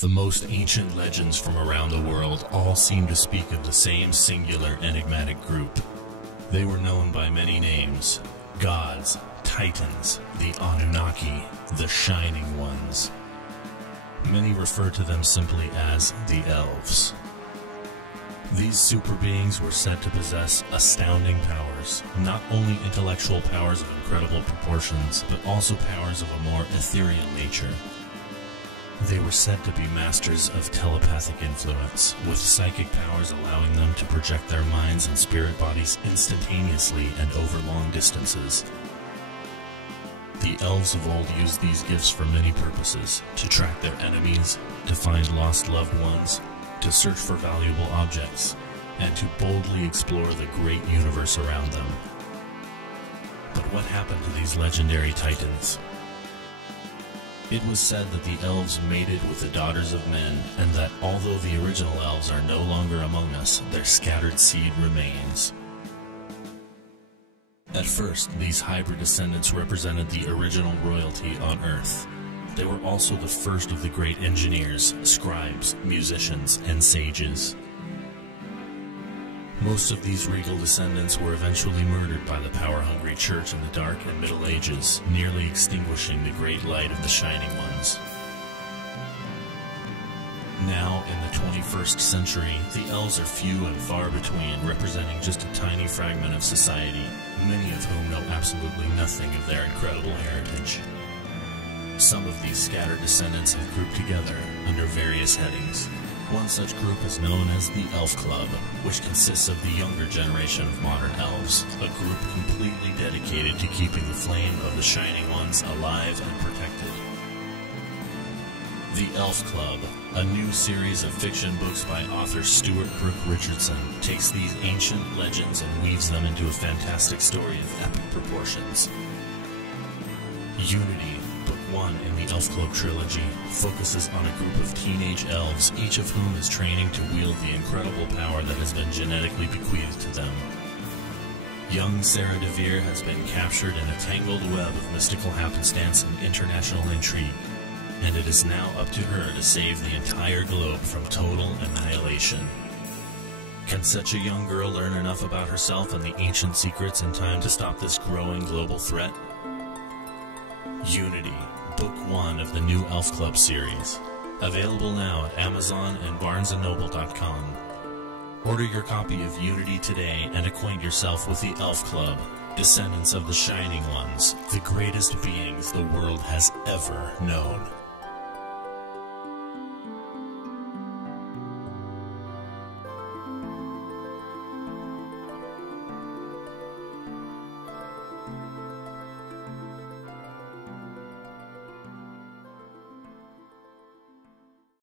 The most ancient legends from around the world all seem to speak of the same singular enigmatic group. They were known by many names: gods, titans, the Anunnaki, the Shining Ones. Many refer to them simply as the Aelves. These super beings were said to possess astounding powers, not only intellectual powers of incredible proportions, but also powers of a more ethereal nature. They were said to be masters of telepathic influence, with psychic powers allowing them to project their minds and spirit bodies instantaneously and over long distances. The elves of old used these gifts for many purposes: to track their enemies, to find lost loved ones, to search for valuable objects, and to boldly explore the great universe around them. But what happened to these legendary titans? It was said that the elves mated with the daughters of men, and that although the original elves are no longer among us, their scattered seed remains. At first, these hybrid descendants represented the original royalty on Earth. They were also the first of the great engineers, scribes, musicians, and sages. Most of these regal descendants were eventually murdered by the power-hungry church in the Dark and Middle Ages, nearly extinguishing the great light of the Shining Ones. Now, in the 21st century, the elves are few and far between, representing just a tiny fragment of society, many of whom know absolutely nothing of their incredible heritage. Some of these scattered descendants have grouped together under various headings. One such group is known as the Aelf Club, which consists of the younger generation of modern elves, a group completely dedicated to keeping the flame of the Shining Ones alive and protected. The Aelf Club, a new series of fiction books by author Stuart Brooke Richardson, takes these ancient legends and weaves them into a fantastic story of epic proportions. Unity, Book 1 in the Aelf Club Trilogy, focuses on a group of teenage elves, each of whom is training to wield the incredible power that has been genetically bequeathed to them. Young Sarah DeVere has been captured in a tangled web of mystical happenstance and international intrigue, and it is now up to her to save the entire globe from total annihilation. Can such a young girl learn enough about herself and the ancient secrets in time to stop this growing global threat? Unity, Book 1 of the new Aelf Club series. Available now at Amazon and BarnesandNoble.com. Order your copy of Unity today and acquaint yourself with the Aelf Club, descendants of the Shining Ones, the greatest beings the world has ever known.